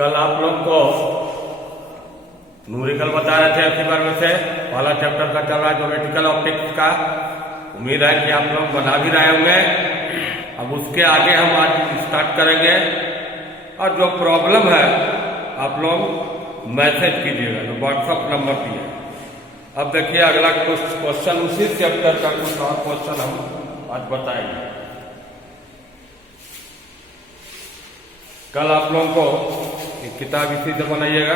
कल आप लोग को न्यूमेरिकल बता रहे थे अच्छी बार में से पहला चैप्टर का चल रहा है ज्योमेट्रिकल ऑप्टिक्स का। उम्मीद है कि आप लोग बना भी रहे होंगे। अब उसके आगे हम आज स्टार्ट करेंगे और जो प्रॉब्लम है आप लोग मैसेज कीजिएगा जो व्हाट्सएप नंबर दिए। अब देखिए अगला क्वेश्चन उसी चैप्टर का कुछ और क्वेश्चन हम आज बताएंगे। कल आप लोगों को एक किताब इसी से बनाइएगा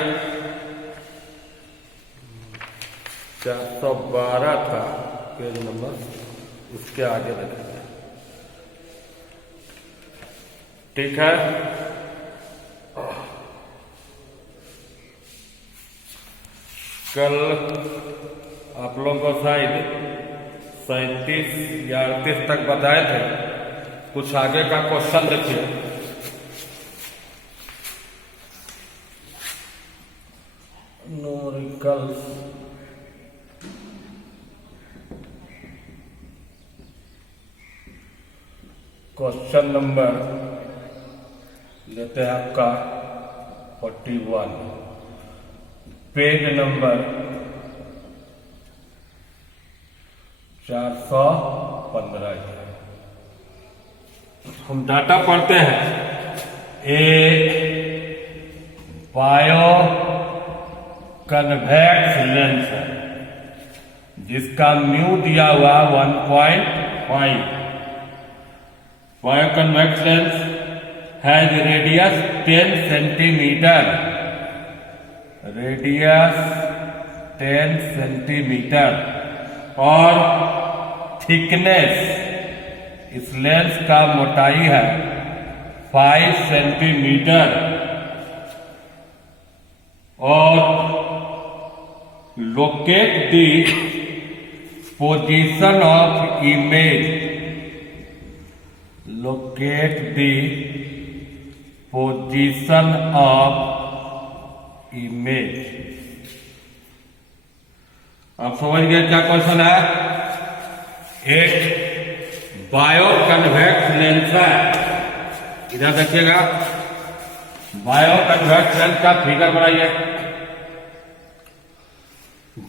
412 था पेज नंबर, उसके आगे रखेंगे। ठीक है, कल आप लोगों को शायद 37 या 38 तक बताए थे। कुछ आगे का क्वेश्चन देखिए। न्यूमेरिकल क्वेश्चन नंबर लेते हैं आपका 41, पेज नंबर 415। हम डाटा पढ़ते हैं। बायो कन्वेक्स लेंस है जिसका म्यू दिया हुआ 1.5। Bio convex lens has radius 10 centimetre, radius 10 centimetre और थिकनेस, इस लेंस का मोटाई है 5 सेंटीमीटर और locate the position of image, locate the position of image. आप समझ गए क्या क्वेश्चन है? एक बायो कन्वेक्स लेंस है, इधर देखिएगा। बायो कन्वेक्स लेंस का फिगर बनाइए।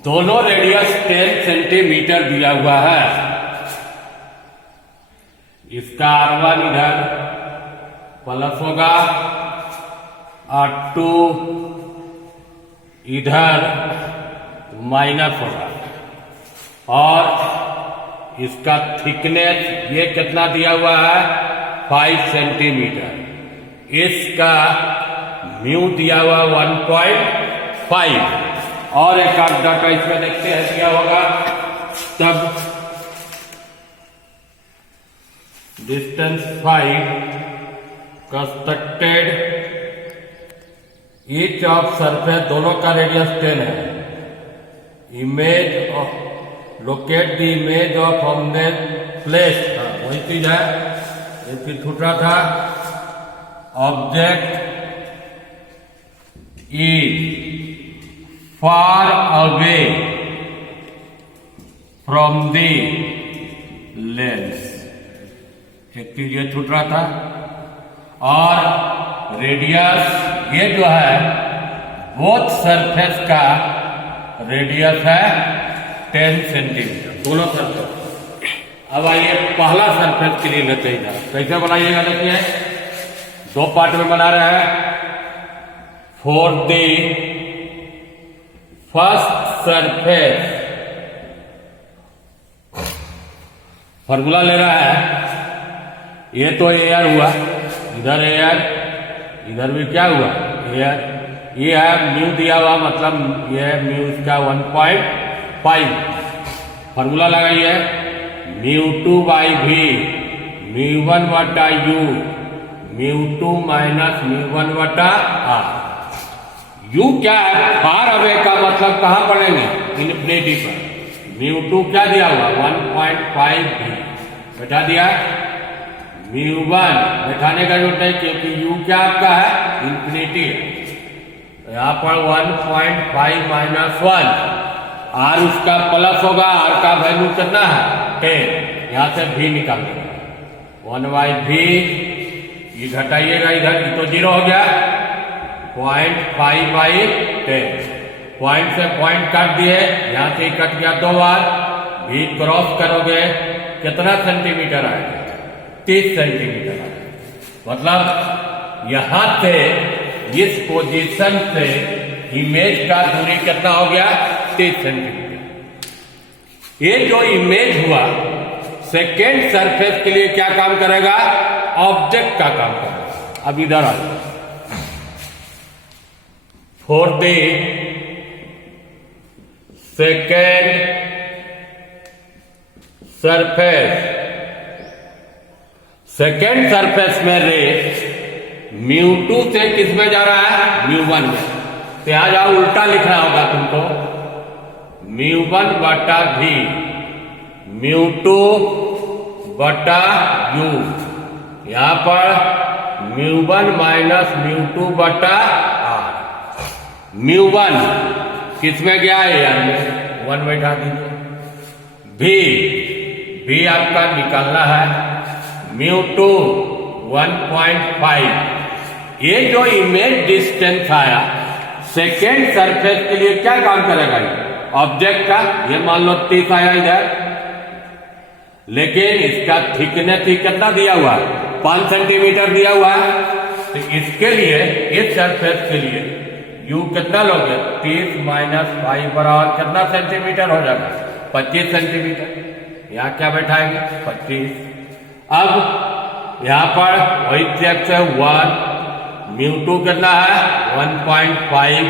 दोनों रेडियस 10 सेंटीमीटर दिया हुआ है। इसका R1 इधर प्लस होगा, R2 इधर माइनस होगा और इसका थिकनेस ये कितना दिया हुआ है 5 सेंटीमीटर। इसका म्यू दिया हुआ 1.5 और एक आध डाटा इसमें देखते हैं क्या होगा। तब distance 5 constructed each of surface, दोनों का रेडियस 10 है। Image of locate the image of हमने प्लेस, वही चीज है, एक चीज छूट रहा था। Object is far away from the lens, एक चीज ये छूट रहा था। और रेडियस ये जो है बोथ सरफेस का रेडियस है 10 सेंटीमीटर, दोनों सरफेस। अब आइए पहला सरफेस के लिए लेते हैं। कैसे बनाइएगा देखिए, दो पार्ट में बना रहे हैं। For the first surface formula ले रहा है। ये तो एयर हुआ, इधर एयर, इधर भी क्या हुआ एयर। ये है म्यू दिया हुआ, मतलब ये है म्यू इसका 1.5। फॉर्मूला लगाइए, μ2 बाई v, μ1 बटा u, μ2 माइनस μ1 बटा r। यू क्या है, फार अवे का मतलब कहां पढ़ेंगे, इन्फिनिटी पर। μ2 क्या दिया हुआ 1.5 भी बैठा दिया। μ1 बैठाने का जरूरत नहीं क्योंकि u क्या आपका है इन्फिनिटी है। यहां पर 1.5 माइनस 1, आर उसका प्लस होगा, आर का वैल्यू कितना है 10। यहां से भी निकालेंगे 1/v, ये घटाइएगा इधर, ये तो 0 हो गया। 0.5/10। पॉइंट से पॉइंट काट दिए, यहां से कट गया 2 बार, भी क्रॉस करोगे कितना सेंटीमीटर आएगा? 30 सेंटीमीटर आएगा। मतलब यहां से इस पोजीशन से इमेज का दूरी कितना हो गया? 30 सेंटीमीटर। ये जो इमेज हुआ सेकेंड सरफेस के लिए क्या काम करेगा? ऑब्जेक्ट का काम करेगा। अब इधर आ जाओ। For the second surface, second surface में रे μ2 से किस में जा रहा है? μ1 में। तो यहां जाओ, उल्टा लिखना होगा तुमको। μ1 बटा v, μ2 बटा u। यहां पर μ1 माइनस μ2 बटा r। μ1 किस में गया है यार में? 1 बैठा दीजिए। भी आपका निकालना है μ2 1.5। ये जो इमेज डिस्टेंस आया सेकेंड सरफेस के लिए क्या काम करेगा? ऑब्जेक्ट का। ये मान लो 30 आया इधर, लेकिन इसका थिकनेस ही कितना दिया हुआ है? 5 सेंटीमीटर दिया हुआ है। तो इसके लिए, इस सरफेस के लिए यू कितना लोगे? 30 माइनस 5 बराबर कितना सेंटीमीटर हो जाएगा? 25 सेंटीमीटर। यहां क्या बैठाएंगे? 25। अब यहां पर वही चेक से 1, μ2 कितना है? 1.5।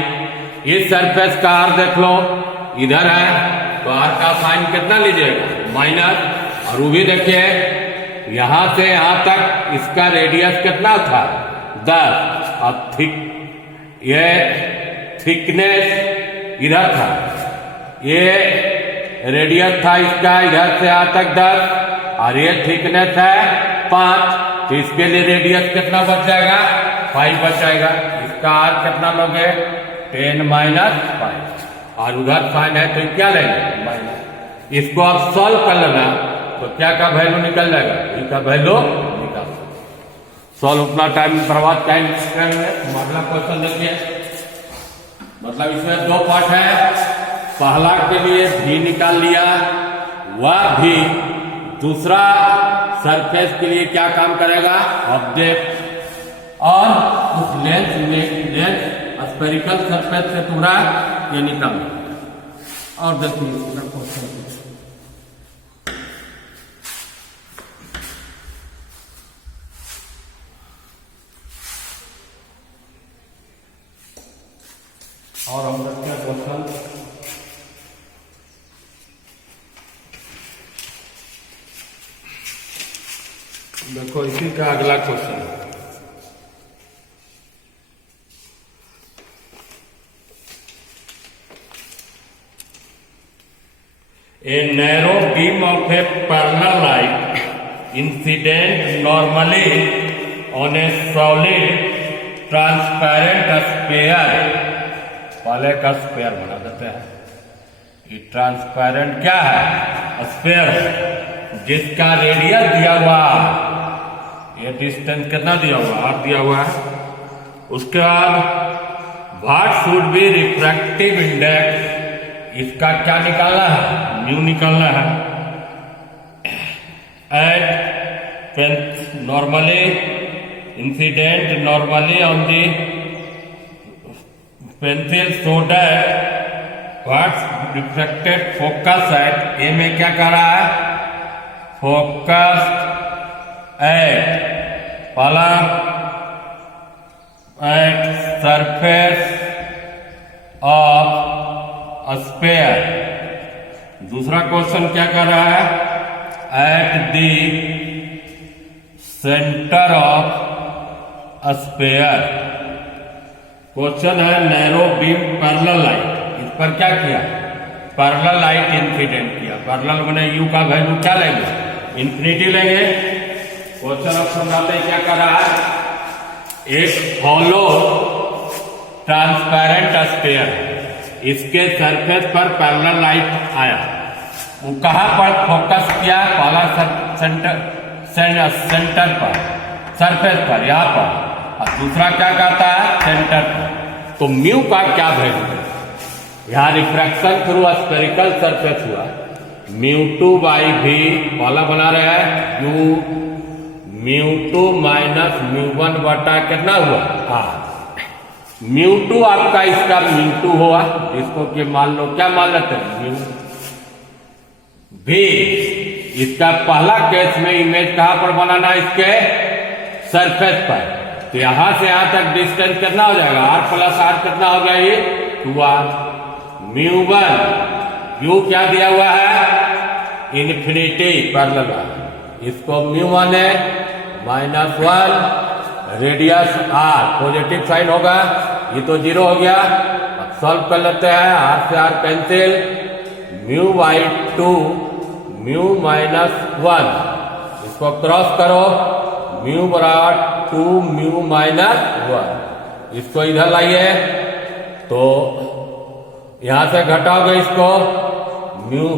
इस सरफेस का आर देख लो, इधर है, तो आर का साइन कितना लीजिएगा? माइनस। और वो भी देखिए, यहां से यहां तक इसका रेडियस कितना था? 10। और ये थिकनेस इधर था, ये रेडियस था इसका इधर से यहां तक 10, और ये थिकनेस है 5। तो इसके लिए रेडियस कितना बच जाएगा? 5 बच जाएगा। इसका आर कितना लोगे? 10 माइनस 5। और उधर साइन है तो क्या लेंगे? माइनस। इसको आप सॉल्व कर लेना, तो क्या का वैल्यू निकल जाएगा? इसका वैल्यू निकाल। सॉल्व अपना टाइम बर्बाद करेंगे। अगला क्वेश्चन देखिए। मतलब इसमें 2 पार्ट है। पहला के लिए भी निकाल लिया, वह भी दूसरा सरफेस के लिए क्या काम करेगा? ऑब्जेक्ट। और उस लेंस में, लेंस स्फेरिकल सरफेस से पूरा ये निकाल। और देखिए क्वेश्चन और हम देखते हैं क्वेश्चन। देखो इसी का अगला क्वेश्चन है। A narrow beam of a parallel light incident normally on a solid transparent sphere। पहले का स्फीयर बना देते हैं। ये ट्रांसपेरेंट क्या है? स्फीयर है, जिसका रेडियस दिया हुआ, ये डिस्टेंस कितना दिया हुआ? r दिया हुआ है। उसके बाद what should be refractive index, इसका क्या निकालना है? म्यू निकालना है। At normally incident normally on the pencil so that what's refracted focus at, A में क्या कर रहा है? फोकस एट पहला एट सरफेस ऑफ स्फीयर। दूसरा क्वेश्चन क्या कर रहा है? At the centre of sphere. Question है नैरो बीम पैरेलल लाइट। इस पर क्या किया? पैरेलल लाइट इंसिडेंट किया। पैरेलल मैंने यू का वैल्यू क्या लेंगे? इंफिनिटी लेंगे। क्वेश्चन ऑप्शन डालते क्या कर रहा है? एक हॉलो ट्रांसपेरेंट स्फीयर, इसके सरफेस पर पैरेलल लाइट आया, वो कहां पर फोकस किया? पहला सेंटर पर, सरफेस पर, यहां पर। और दूसरा क्या कहता है सेंटर पर। तो म्यू का क्या वैल्यू है, यहाँ रिफ्रैक्शन थ्रू स्फेरिकल सरफेस हुआ, μ2 बाई भी वाला बना रहे हैं यू, μ2 माइनस μ1 बटा कितना हुआ आर। μ2 आपका इसका μ2 हुआ, इसको कि मान लो क्या मान लेते हैं म्यू भी। इसका पहला केस में इमेज कहां पर बनाना, इसके सरफेस पर। तो यहां से यहां तक डिस्टेंस कितना हो जाएगा, आर प्लस आर कितना हो गया ये 2r। μ1 यू क्या दिया हुआ है इन्फिनिटी पर लगा, इसको μ1 है -1, रेडियस r पॉजिटिव साइन होगा, ये तो 0 हो गया। अब सॉल्व कर लेते हैं, r से r कैंसिल, μ/2 μ -1, इसको क्रॉस करो, μ बराबर 2 μ -1, इसको इधर लाइए तो यहां से घटाओगे इसको म्यू,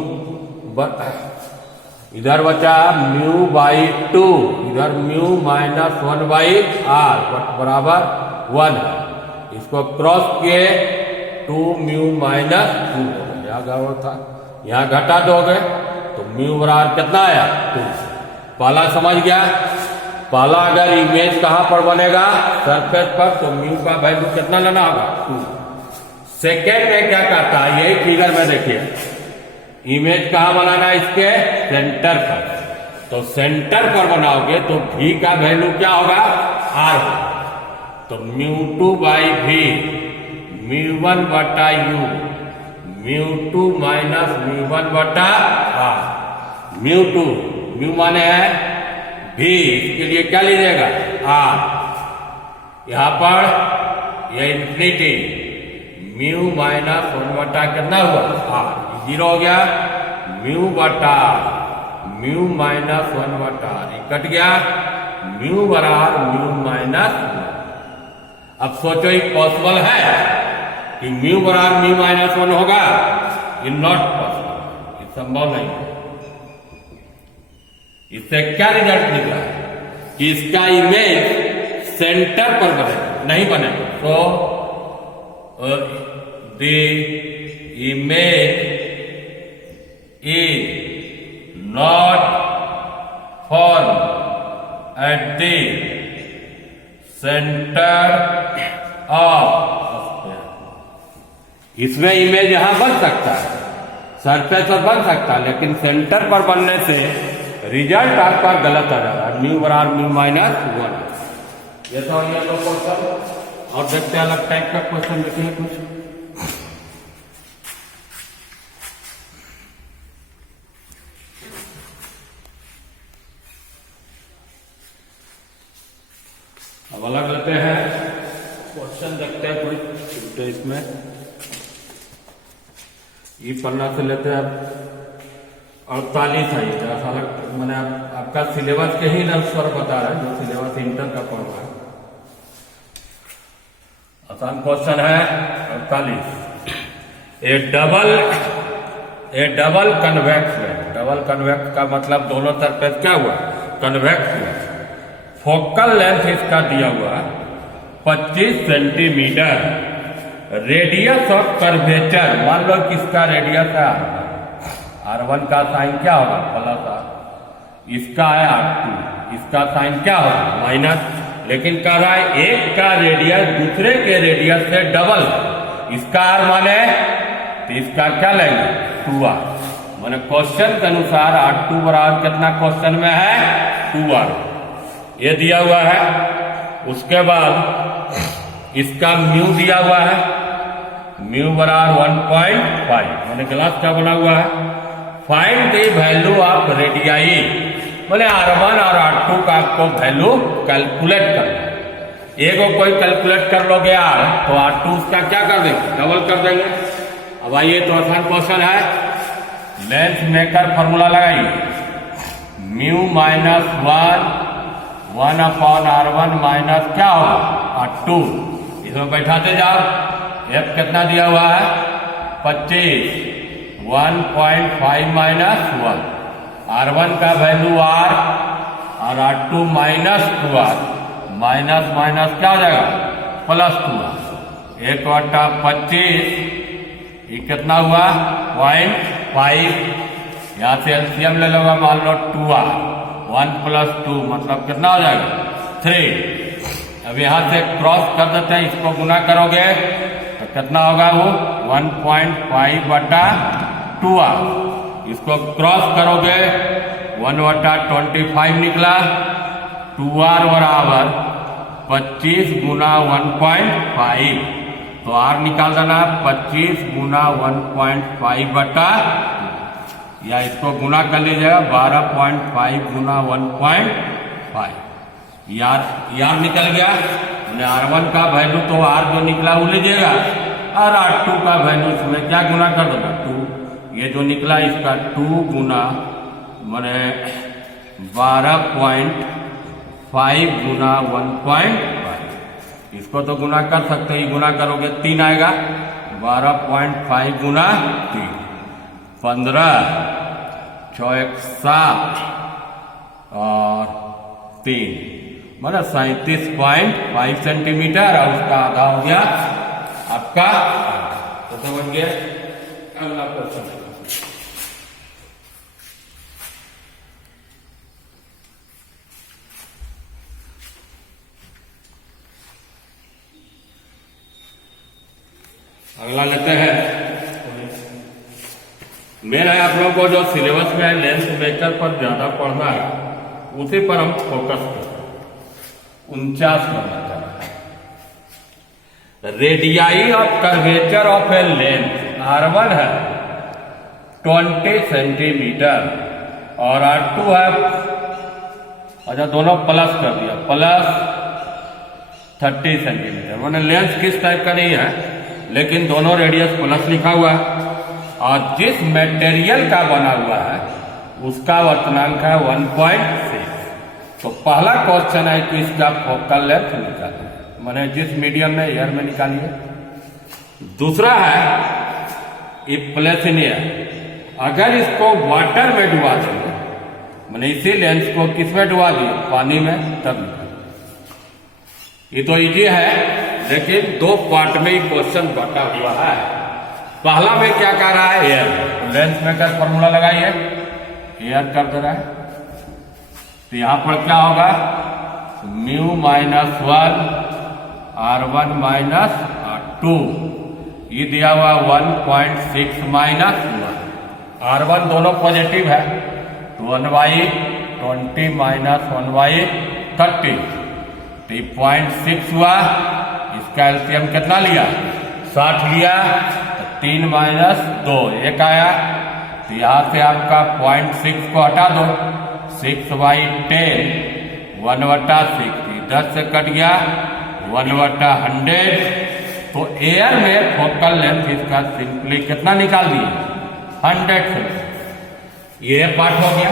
इधर बचा μ/2, इधर μ -1/r बराबर 1, इसको क्रॉस किए 2 μ -2 यहाँ था, यहाँ घटा दोगे तो म्यू बराबर कितना आया 2। पहला समझ गया, पहला अगर इमेज कहां पर बनेगा सरफेस पर तो म्यू का वैल्यू कितना लेना होगा 2। सेकेंड में क्या कहता है, यही फिगर में देखिए, इमेज कहां बनाना है इसके सेंटर पर। तो सेंटर पर बनाओगे तो भी का वैल्यू क्या होगा आर। तो μ2 बाई भी μ1 बटा यू, μ2 माइनस μ1 बटा आर। μ2 म्यू माने है भी, इसके लिए क्या लीजिएगा आर, यहां पर यह इन्फिनिटी म्यू -1 बटा कितना हुआ आर, 0 हो गया, म्यू बटा म्यू -1 बटा आर कट गया, म्यू बराबर म्यू -1। अब सोचो ये पॉसिबल है कि म्यू बराबर म्यू -1 होगा, ये नॉट पॉसिबल, ये संभव नहीं है। इससे क्या रिजल्ट निकला कि इसका इमेज सेंटर पर बनेगा, नहीं बनेगा। तो the image is not form eight the centre of, इसमें इमेज यहां बन सकता है, सरफेस पर बन सकता है, लेकिन सेंटर पर बनने से रिजल्ट आपका गलत आ जाएगा, म्यू बराबर म्यू -1। ये तो ये दो क्वेश्चन और देखते हैं अलग टाइप का क्वेश्चन देखिए कुछ। अब अलग लेते हैं क्वेश्चन, देखते हैं कुछ। तो इसमें ये पन्ना से लेते हैं 48 है, अलग मैंने आपका सिलेबस के ही अनुसार बता रहा है, जो सिलेबस इंटर का पढ़ रहा है। आसान क्वेश्चन है 48। ए डबल कन्वेक्स में, डबल कन्वेक्स का मतलब दोनों सरफेस क्या हुआ कन्वेक्स हुआ, फोकल लेंथ इसका दिया हुआ 25 सेंटीमीटर, रेडियस ऑफ कर्वेचर, मान लो किसका रेडियस है R1 का साइन क्या होगा प्लस आर, इसका है R2, इसका साइन क्या होगा माइनस, लेकिन कह रहा है एक का रेडियस दूसरे के रेडियस से डबल, इसका R माने तो इसका क्या लेंगे 2R, माने क्वेश्चन के अनुसार R2 बराबर कितना क्वेश्चन में है 2R, ये दिया हुआ है। उसके बाद इसका म्यू दिया हुआ है, म्यू बराबर 1.5, माने ग्लास का बना हुआ है। Find the value of radii, बोले R1 और R2 का आपको वैल्यू कैलकुलेट करना है। एक कोई कैलकुलेट कर लोगे यार तो R2 उसका क्या कर देंगे डबल कर देंगे। अब आइए तो आसान क्वेश्चन है, लेंथ मेकर फॉर्मूला लगाइए, म्यू -1 अपॉन R1 माइनस क्या होगा R2, इसमें बैठाते जाओ। F कितना दिया हुआ है 25, 1.5 माइनस 1, R1 का वैल्यू R और R2 minus 2R, minus minus क्या हो जाएगा, प्लस 2r। 1/25 ये कितना हुआ, 0.5। यहाँ से एलसीएम ले लोगे, मान लो 2r, 1 + 2 मतलब कितना हो जाएगा, 3। अब यहाँ से क्रॉस कर देते हैं, इसको गुना करोगे तो कितना होगा, वो 1.5/2r। इसको क्रॉस करोगे 1/25 निकला। 2r बराबर 25 गुना 1.5, तो r निकाल देना 25 गुना 1.5/, या इसको गुना कर लीजिएगा 12.5 गुना 1.5, यार निकल गया। R1 का वैल्यू तो r जो निकला वो लीजिएगा, और R2 का वैल्यू इसमें क्या गुना कर देना, 2। ये जो निकला इसका 2 गुना मैंने 12.5 गुना 1.5, इसको तो गुना कर सकते ही, गुना करोगे 3 आएगा। 12.5 गुना 3, 15 × 7 और 3 मतलब 37.5 सेंटीमीटर, और उसका आधा हो गया आपका। तो समझ गए। अगला क्वेश्चन, अगला लेते हैं। मेरा आप लोगों को जो सिलेबस में लेंथ वेक्टर पर ज्यादा पढ़ना है, उसी पर हम फोकस करें। 49 नंबर का radii of curvature of A length R1 है 20 सेंटीमीटर और R2 है, अच्छा दोनों प्लस कर दिया, प्लस 30 सेंटीमीटर। मैंने लेंथ किस टाइप का नहीं है, लेकिन दोनों रेडियस प्लस लिखा हुआ है, और जिस मटेरियल का बना हुआ है उसका वर्तनांक है 1.6। तो पहला क्वेश्चन है कि इसका फोकल लेंथ निकालिए, मैंने जिस मीडियम में एयर में निकालिए। दूसरा है ये प्लेथिनिया, अगर इसको वाटर में डुबा देंगे, मैंने इसी लेंस को किस में डुबा दिए, पानी में, तब ये तो इजी है, लेकिन 2 पार्ट में ही क्वेश्चन बटा हुआ है। पहला में क्या कर रहा है, एयर, लेंस में क्या फॉर्मूला लगाइए, एयर कर दे रहा है, तो यहां पर क्या होगा, μ-1 R1 माइनस R2, ये दिया हुआ 1.6 माइनस 1। R1 दोनों पॉजिटिव है, तो 1/20 माइनस 1/30, तो 0.6 हुआ। इसका एलसीएम कितना लिया, 60 लिया, तो 3 माइनस 2 1 आया, तो यहां से आपका 0.6 को हटा दो, 6/10 1/6, 10 से कट गया 1/100। तो एयर में फोकल लेंथ इसका सिंपली कितना निकाल दिया, 100 से। ये पार्ट हो गया।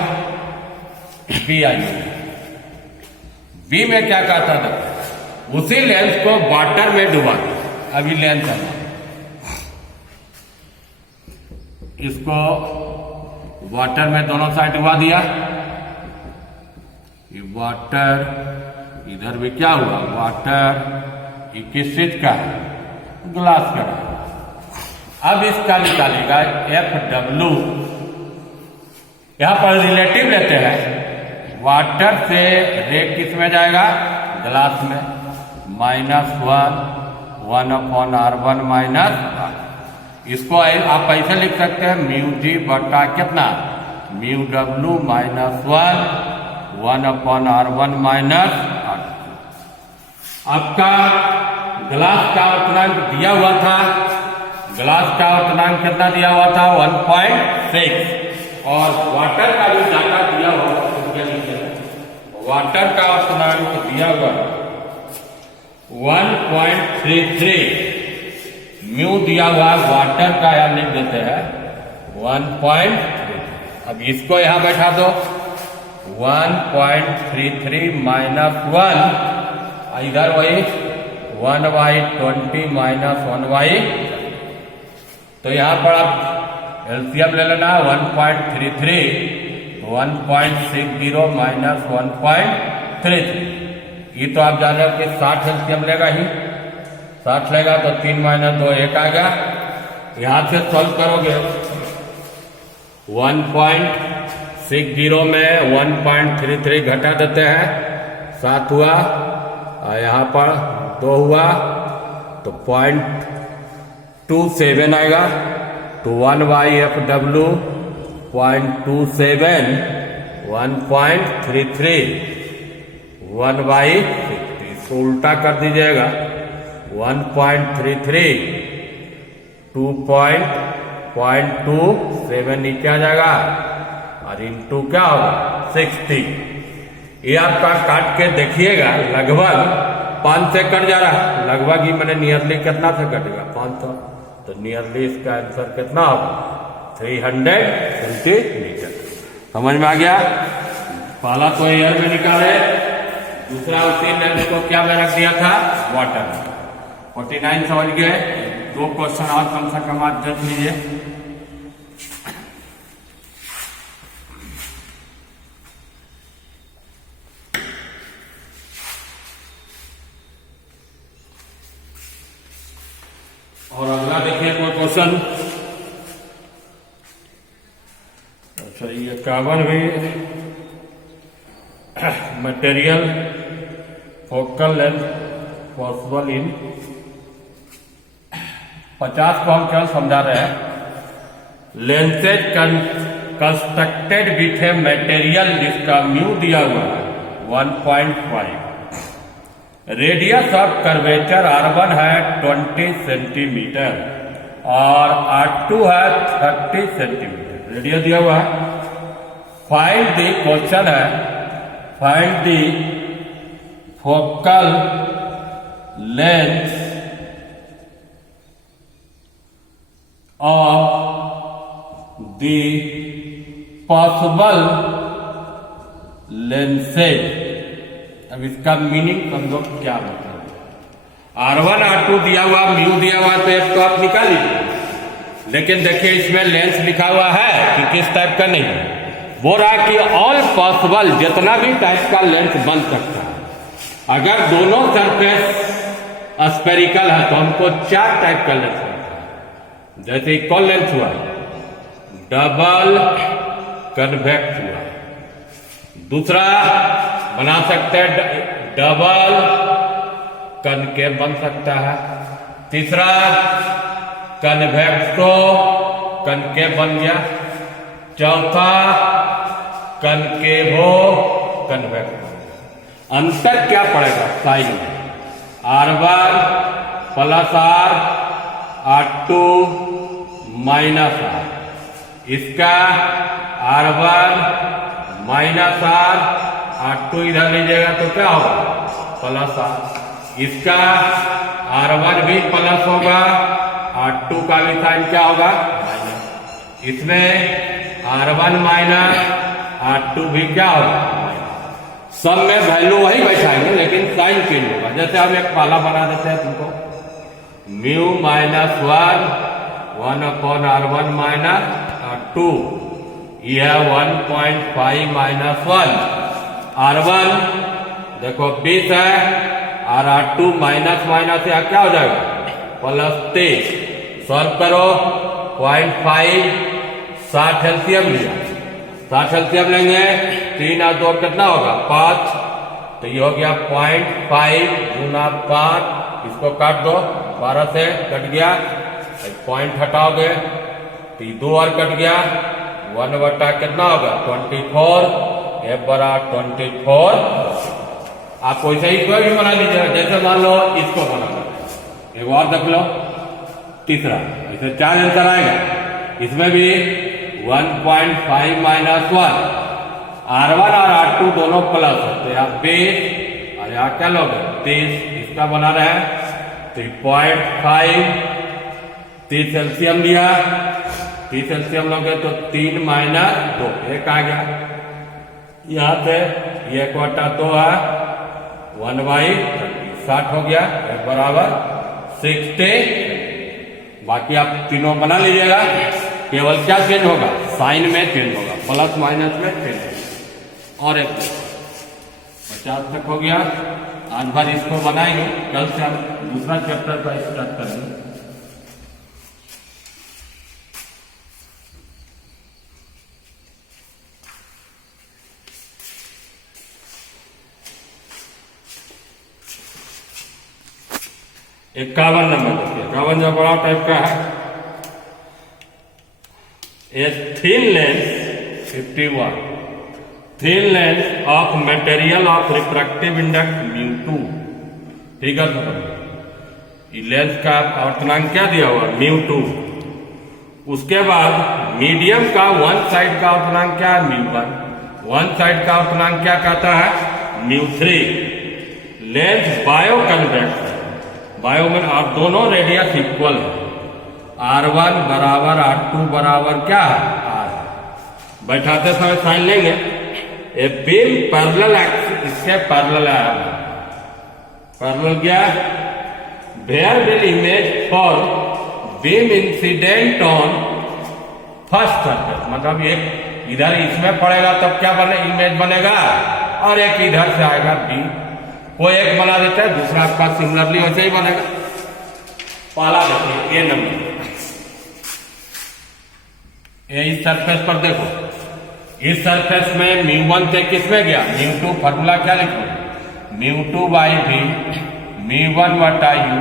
बी आइए, बी में क्या कहता था, उसी लेंस को वाटर में डुबा, अभी लेंस है इसको वाटर में दोनों साइड डुबा दिया, ये वाटर, इधर भी क्या हुआ, वाटर, ये किस चीज का, ग्लास का। अब इसका निकालेगा FW, यहां पर रिलेटिव लेते हैं, वाटर से रे किस में जाएगा, ग्लास में, -1 1/R1 माइनस। इसको आप ऐसे लिख सकते हैं, μg बटा कितना, μW -1 1/R1 माइनस। आपका ग्लास का वर्तनांक दिया हुआ था, ग्लास का वर्तनांक कितना दिया हुआ था, 1.6, और वाटर का भी डाटा दिया हुआ था, वाटर का वर्तनांक दिया हुआ 1.33, म्यू दिया हुआ वाटर का, यहां लिख देते हैं 1.3। अब इसको यहां बैठा दो, 1.33 माइनस 1, इधर वही 1/20 माइनस 1/, तो यहां पर आप एलसीएम ले लेना, 1.33 1.60 माइनस 1.33, ये तो आप जान रहे हो कि 60 एलसीएम लेगा ही, 60 लेगा तो 3 - 2 1 आ गया। यहां से सॉल्व करोगे 1.60 में 1.33 घटा देते हैं, 7 हुआ, और यहाँ पर 2 हुआ तो 0.27 आएगा। तो 1/FW 0.27 1.33 1/60, इसको उल्टा कर दीजिएगा 1.33 2.27 नीचे आ जाएगा और इंटू क्या होगा 60। ये आपका काट के देखिएगा लगभग 5 से कट जा रहा है, लगभग ही मैंने नियरली कितना से कटेगा 500, तो नियरली इसका आंसर कितना होगा 300 सेंटीमीटर। समझ में आ गया। पहला तो एयर में निकाले, दूसरा उसी लेंस को क्या में रख दिया था वाटर। 49 समझ गए। 2 क्वेश्चन और कम से कम आप जज लीजिए। और अगला देखिए कोई क्वेश्चन। अच्छा, ये कार्बन भी material focal length possible in 50 को हम क्या समझा रहे हैं। Lenses constructed with a material जिसका म्यू दिया हुआ है 1.5, रेडियस ऑफ कर्वेचर R1 है 20 सेंटीमीटर और R2 है 30 सेंटीमीटर, रेडियस दिया हुआ है। फाइंड द क्वेश्चन है, find the focal length of the possible lenses. अब इसका मीनिंग समझो क्या मतलब। R1 R2 दिया हुआ, म्यू दिया हुआ, तो एक तो आप निकाल लीजिए, लेकिन देखिए इसमें लेंस लिखा हुआ है कि किस टाइप का नहीं है। बोल रहा है कि ऑल पॉसिबल, जितना भी टाइप का लेंस बन सकता है। अगर दोनों सरफेस स्फेरिकल है तो हमको 4 टाइप का लेंस बनता है। जैसे इक्वल लेंस हुआ, डबल कन्वेक्स हुआ, दूसरा बना सकते हैं डबल कनकेव बन सकता है, तीसरा कन्वेक्सो कनकेव बन गया, चौथा कनकेवो कन्वेक्स। अंतर क्या पड़ेगा साइन में, R1 + R, R2 - R। इसका R1 - R, R2 इधर लीजिएगा तो क्या होगा +R। इसका R1 भी प्लस होगा, R2 का भी साइन क्या होगा माइनस। इसमें R1 - R2 भी क्या होगा माइनस। सब में वैल्यू वही बैठाएंगे लेकिन साइन चेंज होगा। जैसे हम एक पाला बना देते हैं तुमको, म्यू -1 1/R1 - R2, यह 1.5 - 1। R1 देखो 20 है और R2 माइनस या क्या हो जाएगा +23। सॉल्व करो 0.5 60 एलसीएम लिया, 60 एलसीएम लेंगे 3 और 2 कितना होगा 5, तो ये हो गया 0.5 × 5। इसको काट दो, 12 से कट गया, पॉइंट हटाओगे तो 2 और कट गया, 1/, कितना होगा 24, F = 24। आप वैसे ही कोई भी बना लीजिएगा, जैसे मान लो इसको बना लो, एक और देख लो, तीसरा, इसे 4 आंसर आएगा। इसमें भी 1.5 - 1, R1 और R2 दोनों प्लस है तो यहाँ 20 और यहाँ क्या लोगे 30, इसका बना रहे हैं तो 0.5 30 एलसीएम लिया, 30 एलसीएम लोगे तो 3 - 2 1 आ गया। यहाँ से ये 1/2 है, 1/60 हो गया, F = 60। बाकी आप तीनों बना लीजिएगा, केवल क्या चेंज होगा साइन में चेंज होगा, प्लस माइनस में चेंज होगा। और एक 50 तक हो गया। आज बार इसको बनाएंगे, कल से हम दूसरा चैप्टर का स्टार्ट करेंगे। इक्यावन नंबर देखिए, 51 जो बड़ा टाइप का है। A thin lens 51, thin lens of material of refractive index μ2, ठीक है। लेंस का अवतनांक क्या दिया हुआ μ2। उसके बाद मीडियम का वन साइड का अवतनांक क्या है μ1, वन साइड का अवतनांक क्या कहता है μ3। लेंस बायो कन्वेक्स, बायो में आप दोनों रेडियस इक्वल है, R1 बराबर R2 बराबर क्या है R। बैठाते समय साइन लेंगे। ए बीम पैरेलल एक्सिस, इसके पैरेलल है, पैरेलल क्या where will image for beam incident on first surface, मतलब एक इधर इसमें पड़ेगा तब क्या बने इमेज बनेगा, और एक इधर से आएगा बी, कोई एक बना देते हैं, दूसरा आपका सिमिलरली वैसे ही बनेगा। पहला देखिए ये नंबर, ये इस सरफेस पर देखो, इस सरफेस में μ1 से किसमें गया μ2, फॉर्मूला क्या लिखो μ2 बाई भी μ1 बटा u,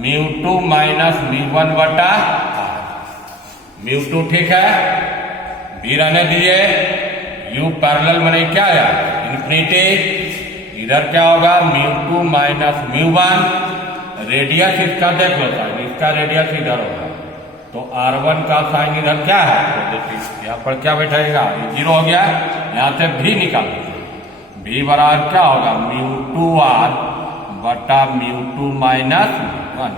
μ2 माइनस μ1 बटा μ2, ठीक है। भी रहने दिए, u पैरेलल बने क्या आया इन्फिनिटी, इधर क्या होगा μ2 माइनस μ1, रेडियस इसका देख लो साइन, इसका रेडियस इधर होगा, तो R1 का साइन इधर क्या है पॉजिटिव, यहाँ पर क्या बैठेगा ये 0 हो गया, यहाँ से भी निकाल भी बराबर क्या होगा μ2R बटा μ2 माइनस μ1।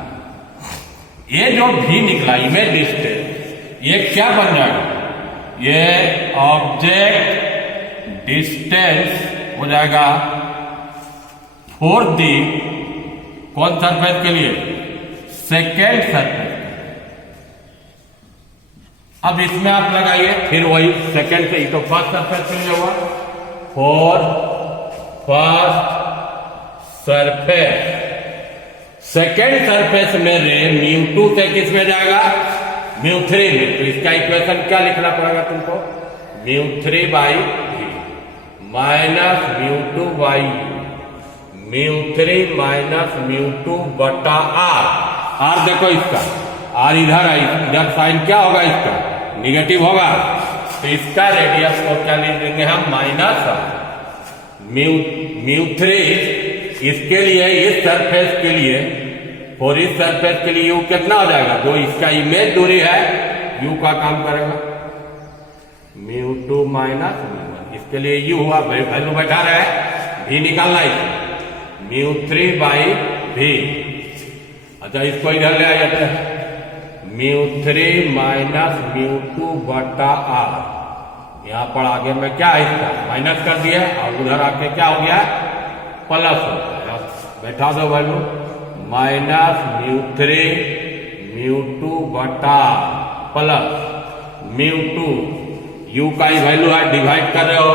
ये जो भी निकला इमेज डिस्टेंस, ये क्या बन जाएगा, ये ऑब्जेक्ट डिस्टेंस हो जाएगा फॉर दी कौन सरफेस के लिए सेकेंड सरफेस। अब इसमें आप लगाइए फिर वही सेकेंड से, तो फर्स्ट सरफेस के लिए हुआ for first surface, second surface में रे μ2 से किस में जाएगा μ3 में, तो इसका इक्वेशन क्या लिखना पड़ेगा तुमको μ3 बाई माइनस μ2 बाई μ3 माइनस μ2 बटा R देखो इसका R इधर आई, इधर साइन क्या होगा इसका निगेटिव होगा, तो इसका रेडियस को क्या लिख देंगे हम माइनस μ3, इसके लिए इस सरफेस के लिए, और इस सरफेस के लिए u कितना हो जाएगा, जो इसका इमेज दूरी है u का काम करेगा μ2 माइनस μ1, इसके लिए u हुआ, वैल्यू बैठा रहे भी निकालना है μ3 बाई भी। अच्छा इसको इधर ले आ जाते हैं μ3 माइनस μ2 बटा R, यहाँ पर आगे में क्या है इसका माइनस कर दिया, और उधर आके क्या हो गया प्लस हो गया, बैठा दो वैल्यू माइनस μ3 μ2 बटा प्लस μ2, u का ही वैल्यू है डिवाइड कर रहे हो,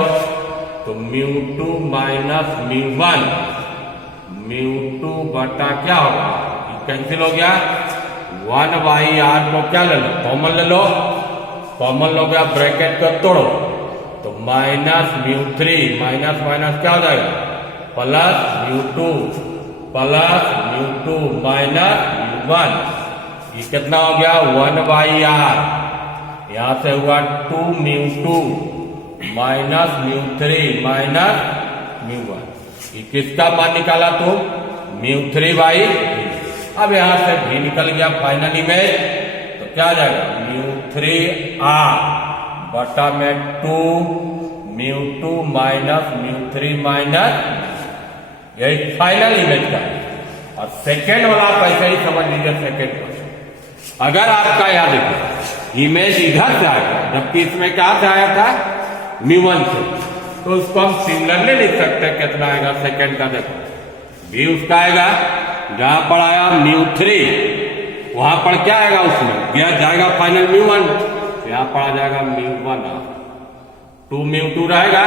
तो μ2 माइनस μ1, μ2 बटा क्या होगा कैंसिल हो गया, 1 बाई R को क्या ले लो कॉमन ले लो, कॉमन हो गया ब्रैकेट को तोड़ो, तो माइनस μ3 माइनस माइनस क्या हो जाएगा प्लस μ2 माइनस μ1, ये कितना हो गया 1 बाई R, यहां से हुआ 2 μ2 माइनस μ3 माइनस μ1, ये किसका मान निकाला तो μ3 बाई, अब यहां से भी निकल गया फाइनली में, तो क्या आ जाएगा μ3R बटा में 2 μ2 माइनस μ3 माइनस, यही फाइनल इमेज का है। और सेकेंड वाला आप ऐसे ही समझ लीजिए सेकेंड क्वेश्चन, अगर आपका याद देखिए इमेज इधर से आएगा, जबकि इसमें क्या से आया था μ1 से, तो उसको हम सिमिलरली लिख सकते हैं, कितना आएगा सेकेंड का देखो भी उसका आएगा, जहां पर आया μ3 वहां पर क्या आएगा उसमें गया जाएगा फाइनल μ1, यहां पर आ जाएगा μ1, 2 μ2 रहेगा,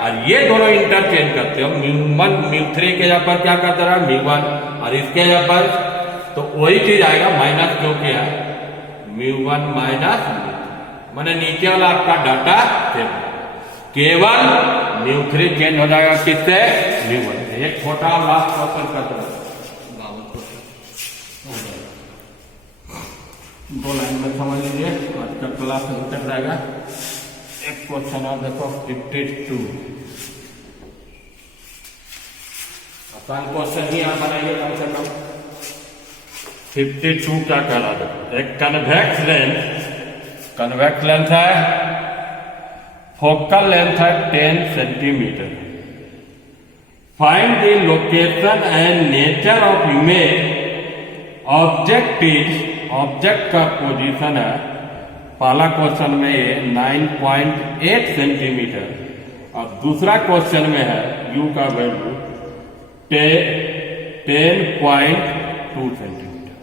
और ये दोनों इंटरचेंज करते हो, μ1 μ3 के जगह पर क्या करते रहा μ1, और इसके जगह पर तो वही चीज आएगा माइनस जो किया μ1 माइनस मैंने नीचे वाला आपका डाटा सेम, केवल μ3 चेंज हो जाएगा किससे μ1। एक छोटा लास्ट क्वेश्चन करते रहो, दो लाइन में समझ लीजिए, आज का क्लास तक रहेगा। एक क्वेश्चन और देखो 52, आसान क्वेश्चन ही आप बनाइए कम से कम। 52 क्या कह रहा था, एक कन्वेक्स लेंथ है, फोकल लेंथ है 10 centimetre, find the location and nature of image, object का पोजीशन है, पहला क्वेश्चन में ये 9.8 सेंटीमीटर और दूसरा क्वेश्चन में है u का वैल्यू 10.2 सेंटीमीटर।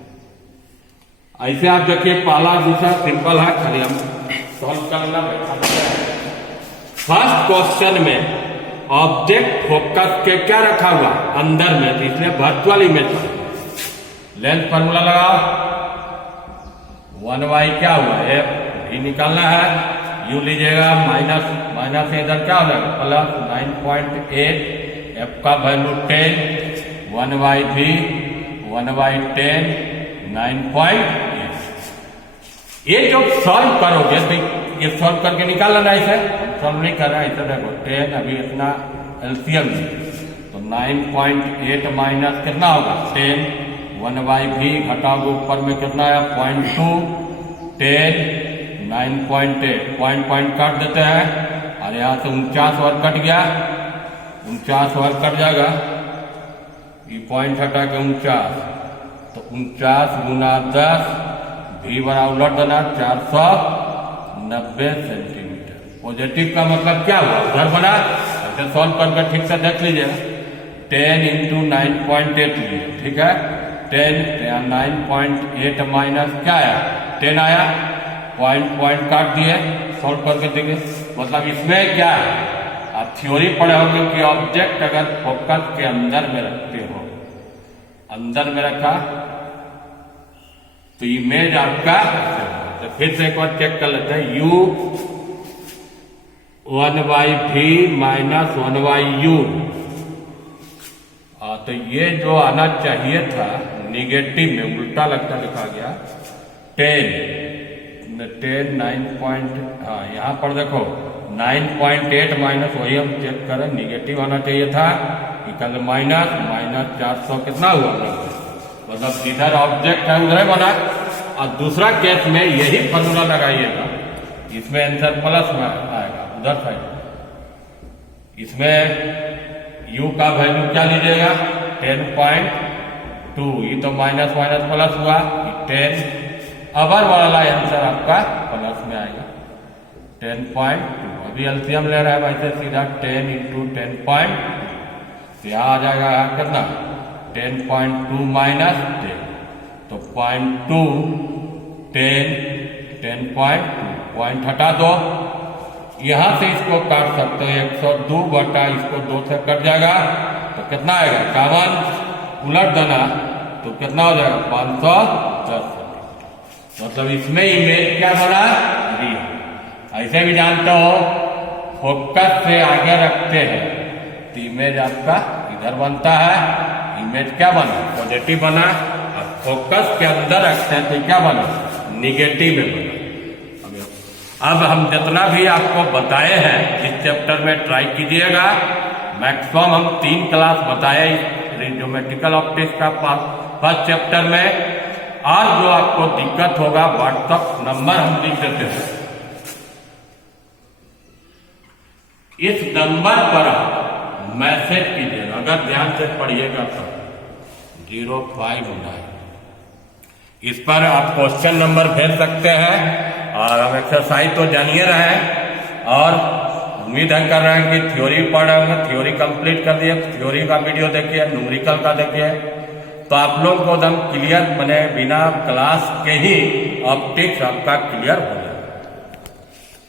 ऐसे आप देखिए पहला दूसरा सिंपल है, खाली हम सॉल्व करना बैठा। फर्स्ट क्वेश्चन में ऑब्जेक्ट फोकस के क्या रखा हुआ अंदर में, इसलिए वर्चुअल इमेज लेंथ फॉर्मूला लगाओ, 1y क्या हुआ f भी निकालना है, u लीजिएगा माइनस इधर क्या हो जाएगा प्लस 9.8, f का वैल्यू 10, 1y भी 1/10 9.8। ये जो सॉल्व करोगे तो ये सॉल्व करके निकाल लेना, इसे सॉल्व नहीं कर रहा है, इसे देखो 10 अभी इतना एलसीएम तो 9.8 माइनस कितना होगा 10, 1y भी घटाओगे ऊपर में कितना है 0.2, 10, 9.8 पॉइंट काट देते हैं और यहाँ से 49 और कट गया, 49 और कट जाएगा, ये पॉइंट हटा के 49 तो 49 गुना 10 भी बना उलट देना 490 सेंटीमीटर। पॉजिटिव का मतलब क्या हुआ उधर बना, ऐसे सॉल्व करके ठीक से देख लीजिए, 10 इंटू 9.8 लीजिए, ठीक है 10 9.8 माइनस क्या आया 10 आया, पॉइंट काट दिए, सॉल्व करके देखिए। मतलब इसमें क्या है, आप थ्योरी पढ़े होंगे कि ऑब्जेक्ट अगर फोकस के अंदर में रखते हो, अंदर में रखा तो इमेज आपका, तो फिर से एक बार चेक कर लेते हैं, u 1/v माइनस 1/u, तो ये जो आना चाहिए था निगेटिव में उल्टा लगता लिखा गया 10 9 हाँ यहाँ पर देखो 9.8 माइनस वही हम चेक करें, निगेटिव आना चाहिए था, इक्वल माइनस 400 कितना हुआ, मतलब जिधर ऑब्जेक्ट है उधर बना। और दूसरा केस में यही फॉर्मूला लगाइएगा, इसमें आंसर प्लस में आएगा उधर साइड, इसमें u का वैल्यू क्या लीजिएगा 10.2, ये तो माइनस प्लस हुआ 10, अबर वाला आंसर आपका प्लस में आएगा 10.2। अभी एलसीएम ले रहा है वैसे सीधा 10 इंटू 10.2, यहाँ आ जाएगा कितना 10.2 माइनस 10, तो 0.2 10.2 पॉइंट हटा दो, यहां से इसको काट सकते हो 102 बटा इसको 2 से कट जाएगा तो कितना आएगा, कावन उलट देना तो कितना हो जाएगा 510 सेंटीमीटर। मतलब इसमें इमेज क्या बना रियल। ऐसे भी जानते हो फोकस से आगे रखते हैं तो इमेज आपका इधर बनता है, इमेज क्या बना पॉजिटिव बना, और फोकस के अंदर रखते हैं तो क्या बना निगेटिव में बना। अब हम जितना भी आपको बताए हैं इस चैप्टर में ट्राई कीजिएगा, मैक्सिमम हम 3 क्लास बताए ज्योमेट्रिकल ऑप्टिक्स का फर्स्ट चैप्टर में, और जो आपको दिक्कत होगा व्हाट्सएप नंबर हम लिख देते हैं, इस नंबर पर आप मैसेज कीजिएगा, अगर ध्यान से पढ़िएगा तो 059, इस पर आप क्वेश्चन नंबर भेज सकते हैं। और हम एक्सरसाइज तो जानिए रहे हैं, और उम्मीद है कर रहे हैं कि थ्योरी पढ़ रहे होंगे, थ्योरी कंप्लीट कर दिए, थ्योरी का वीडियो देखिए, न्यूमेरिकल का देखिए, तो आप लोग को एकदम क्लियर बने बिना क्लास के ही ऑप्टिक्स आपका क्लियर हो